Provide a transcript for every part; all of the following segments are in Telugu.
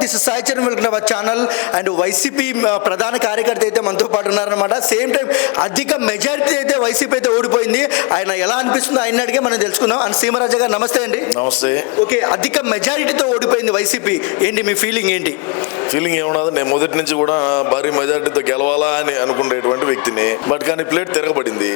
This is Sai Charan, welcome to our channel. And YCP ప్రధాన కార్యకర్త అయితే మనతో పాటు ఉన్నారనమాట. సేమ్ టైం అధిక మెజారిటీ అయితే వైసీపీ అయితే ఓడిపోయింది. ఆయన ఎలా అనిపిస్తుందో ఆయన అడిగే మనం తెలుసుకుందాం. అండ్ సీమరాజా గారు నమస్తే అండి. నమస్తే. ఓకే, అధిక మెజారిటీతో ఓడిపోయింది వైసీపీ, ఏంటి మీ ఫీలింగ్ ఏంటి? ఫీలింగ్ ఏమన్నది, నేను మొదటి నుంచి కూడా భారీ మెజారిటీతో గెలవాలా అని అనుకునేటువంటి వ్యక్తిని. బట్ కానీ ప్లేట్ తిరగబడింది.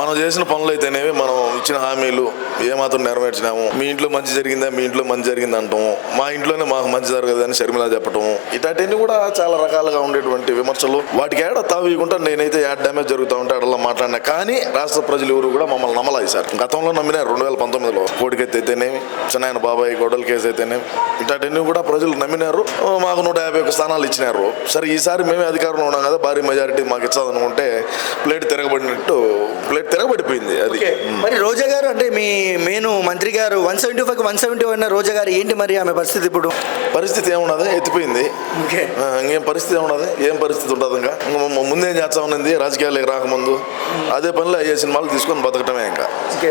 మనం చేసిన పనులు అయితేనేవి, మనం ఇచ్చిన హామీలు ఏమాత్రం నెరవేర్చినాము. మీ ఇంట్లో మంచి జరిగిందా, మీ ఇంట్లో మంచి జరిగింది అంటాము. మా ఇంట్లోనే మాకు మంచి జరగదని షర్మిల చెప్పటం, ఇటాటన్నీ కూడా చాలా రకాలుగా ఉండేటువంటి విమర్శలు. వాటికి ఏడ తావీయకుండా నేనైతే యాడ్ డ్యామేజ్ జరుగుతూ ఉంటే అడలా మాట్లాడినా. కానీ రాష్ట్ర ప్రజలు ఎవరు కూడా మమ్మల్ని నమ్మలేదు సార్. గతంలో నమ్మినారు. 2019లో కోడికెత్తి అయితేనేమి, చిన్నాయన బాబాయ్ గొడవల కేసు అయితేనేమి, ఇటాటన్నీ కూడా ప్రజలు నమ్మినారు. మాకు 151 స్థానాలు ఇచ్చినారు. సరే ఈసారి మేమే అధికారంలో ఉన్నాం కదా, భారీ మెజారిటీ మాకు ఇచ్చాదనుకుంటే ప్లేట్ తిరగబడిపోయింది. అది మరి రోజా గారు అంటే మీ మెయిన్ మంత్రి గారు 175 170 అన్న రోజా గారు ఏంటి మరి ఆమె పరిస్థితి? ఇప్పుడు పరిస్థితి ఏమున్నది, ఎత్తిపోయింది. ఇంకేం పరిస్థితి ఏమున్నది, ఏం పరిస్థితి ఉంటుంది? ఇంకా ముందేం చేస్తా ఉన్నది, రాజకీయాలకు రాకముందు అదే పనిలో అయ్యే సినిమాలు తీసుకొని బతకటమే. ఇంకా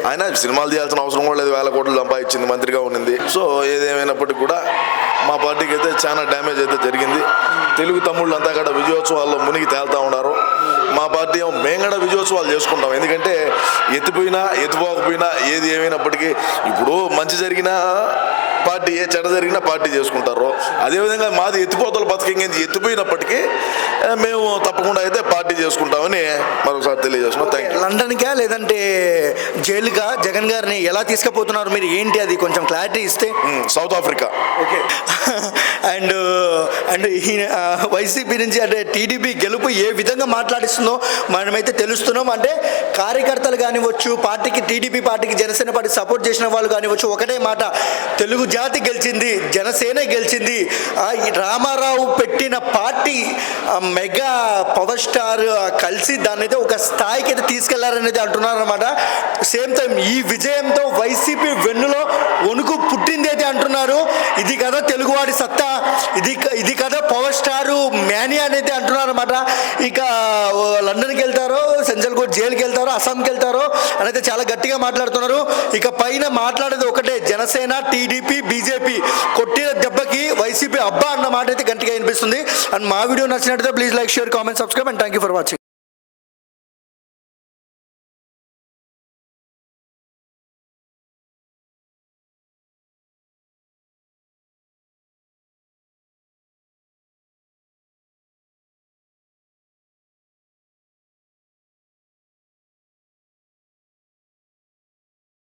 ఆయన సినిమాలు తీయాల్సిన అవసరం కూడా లేదు. 1000 కోట్లు సంపాదించింది, మంత్రిగా ఉండింది. సో ఏదేమైనప్పటికీ కూడా మా పార్టీకి అయితే చాలా డ్యామేజ్ అయితే జరిగింది. తెలుగు తమ్ముళ్ళు అంతా కూడా విజయోత్సవాల్లో మునిగి తేలుతూ ఉన్నారు. మా పార్టీ మేము కూడా విజయోత్సవాలు చేసుకుంటాం. ఎందుకంటే ఎత్తిపోయినా ఎత్తిపోకపోయినా ఏది ఏమైనప్పటికీ ఇప్పుడు మంచి జరిగినా పార్టీ, చెడ్డ జరిగినా పార్టీ చేసుకుంటారు. అదేవిధంగా మాది ఎత్తిపోతల పథకం ఎత్తిపోయినప్పటికీ మేము తప్పకుండా అయితే పార్టీ చేసుకుంటామని మరొకసారి తెలియజేస్తున్నాం. Thank you. లండన్కా లేదంటే జైలుగా జగన్ గారిని ఎలా తీసుకుపోతున్నారు మీరు, ఏంటి అది కొంచెం క్లారిటీ ఇస్తే? South Africa. Okay. And YCP నుంచి అంటే టీడీపీ గెలుపు ఏ విధంగా మాట్లాడిస్తుందో మనమైతే తెలుస్తున్నాం. అంటే కార్యకర్తలు కానివచ్చు, పార్టీకి టీడీపీ పార్టీకి జనసేన పార్టీ సపోర్ట్ చేసిన వాళ్ళు కానివచ్చు, ఒకటే మాట, తెలుగు జాతి గెలిచింది, జనసేన గెలిచింది. రామారావు పెట్టిన పార్టీ మెగా పవర్ స్టార్ కలిసి దాన్ని అయితే ఒక స్థాయికి అయితే తీసుకెళ్లారనేది అంటున్నారు అనమాట. సేమ్ టైం ఈ విజయంతో వైసీపీ వెన్నులో వణుకు పుట్టింది అయితే అంటున్నారు. ఇది కదా తెలుగువాడి సత్తా, ఇది కదా పవర్ స్టారు మ్యానియా అనేది అంటున్నారు అనమాట. ఇక లండన్కి వెళ్తారో, సెంట్రల్ కోర్ట్ జైలుకి వెళ్తారో, అస్సాంకి వెళ్తారో అని అయితే చాలా గట్టిగా మాట్లాడుతున్నారు. ఇక పైన మాట్లాడేది ఒకటే, జనసేన, టీడీపీ, బీజేపీ కొట్టిన దెబ్బకి వైసీపీ అబ్బా అన్న మాట అయితే గట్టిగా వినిపిస్తుంది. అండ్ మా వీడియో నచ్చినట్లయితే please like, share, comment, subscribe and thank you for watching.